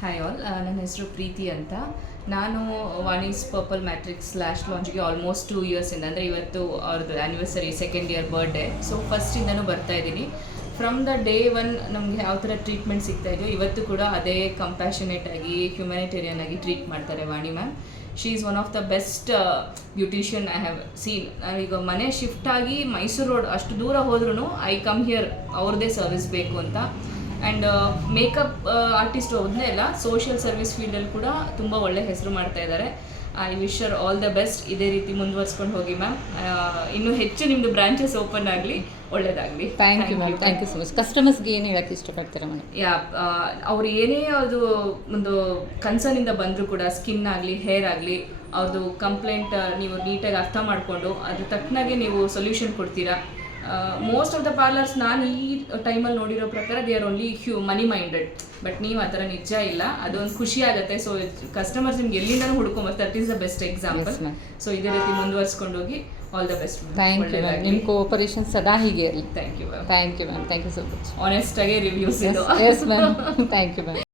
Hi all, ನನ್ನ ಹೆಸರು ಪ್ರೀತಿ ಅಂತ. ನಾನು ವಾಣೀಸ್ ಪರ್ಪಲ್ ಮ್ಯಾಟ್ರಿಕ್ಸ್ ಲಾಂಚ್ಗೆ ಆಲ್ಮೋಸ್ಟ್ 2 ಇಯರ್ಸಿಂದ, ಅಂದರೆ ಇವತ್ತು ಅವ್ರದ್ದು anniversary, 2nd year birthday. So ಫಸ್ಟಿಂದನೂ ಬರ್ತಾ ಇದ್ದೀನಿ. ಫ್ರಮ್ ದ ಡೇ ಒನ್ ನಮಗೆ ಯಾವ ಥರ ಟ್ರೀಟ್ಮೆಂಟ್ ಸಿಗ್ತಾ ಇದೆಯೋ ಇವತ್ತು ಕೂಡ ಅದೇ ಕಂಪ್ಯಾಷನೇಟ್ ಆಗಿ, ಹ್ಯುಮ್ಯಾನಿಟೇರಿಯನ್ ಆಗಿ ಟ್ರೀಟ್ ಮಾಡ್ತಾರೆ Vani ma'am. She is one of the best beautician I have seen. ನಾವೀಗ ಮನೆ ಶಿಫ್ಟ್ ಆಗಿ ಮೈಸೂರು ರೋಡ್ ಅಷ್ಟು ದೂರ ಹೋದ್ರೂ ಐ ಕಮ್ ಹಿಯರ್, ಅವ್ರದ್ದೇ ಸರ್ವಿಸ್ ಬೇಕು ಅಂತ. ಆ್ಯಂಡ್ ಮೇಕಪ್ ಆರ್ಟಿಸ್ಟ್ ಒಂದೇ ಅಲ್ಲ, ಸೋಷಿಯಲ್ ಸರ್ವಿಸ್ ಫೀಲ್ಡಲ್ಲಿ ಕೂಡ ತುಂಬ ಒಳ್ಳೆ ಹೆಸರು ಮಾಡ್ತಾ ಇದ್ದಾರೆ. I wish your all the best. ಇದೇ ರೀತಿ ಮುಂದುವರ್ಸ್ಕೊಂಡು ಹೋಗಿ ಮ್ಯಾಮ್. ಇನ್ನೂ ಹೆಚ್ಚು ನಿಮ್ಮದು ಬ್ರಾಂಚಸ್ ಓಪನ್ ಆಗಲಿ, ಒಳ್ಳೆಯದಾಗಲಿ. Thank you ma'am, thank you so much. ಕಸ್ಟಮರ್ಸ್ಗೆ ಏನು ಹೇಳಕ್ಕೆ ಇಷ್ಟಪಡ್ತೀರಾ ಮೇಡಮ್? ಅವ್ರು ಏನೇ ಅದು ಒಂದು ಕನ್ಸರ್ನಿಂದ ಬಂದರೂ ಕೂಡ, ಸ್ಕಿನ್ ಆಗಲಿ, ಹೇರ್ ಆಗಲಿ, ಅವ್ರದ್ದು ಕಂಪ್ಲೇಂಟ್ ನೀವು ನೀಟಾಗಿ ಅರ್ಥ ಮಾಡಿಕೊಂಡು ಅದ್ರ ತಕ್ಕನಾಗೆ ನೀವು ಸೊಲ್ಯೂಷನ್ ಕೊಡ್ತೀರಾ. ಮೋಸ್ಟ್ ಆಫ್ ದ ಪಾರ್ಲರ್ಸ್ ನಾನು ಈ ಟೈಮಲ್ಲಿ ನೋಡಿರೋ ಪ್ರಕಾರ they are only money minded. But ನೀವು ಆ ಥರ ನಿಜ ಇಲ್ಲ, ಅದೊಂದು ಖುಷಿ ಆಗುತ್ತೆ. ಸೊ ಕಸ್ಟಮರ್ಸ್ ನಿಮ್ಗೆ ಎಲ್ಲಿಂದನೂ ಹುಡ್ಕೊಂಬರ್ತಾರೆ. That is the best example. So ಇದೇ ರೀತಿ ಮುಂದುವರ್ಸ್ಕೊಂಡು ಹೋಗಿ. All the best. Thank you ma'am. ನಿಮ್ಮ ಕೋಆಪರೇಷನ್ ಸದಾ ಹೀಗೆ ಇರಲಿ. Thank you ma'am. Thank you ma'am, thank you so much. Honest ಆಗಿ ರಿವ್ಯೂಸ್ ಇದು. Yes ma'am, thank you ma'am.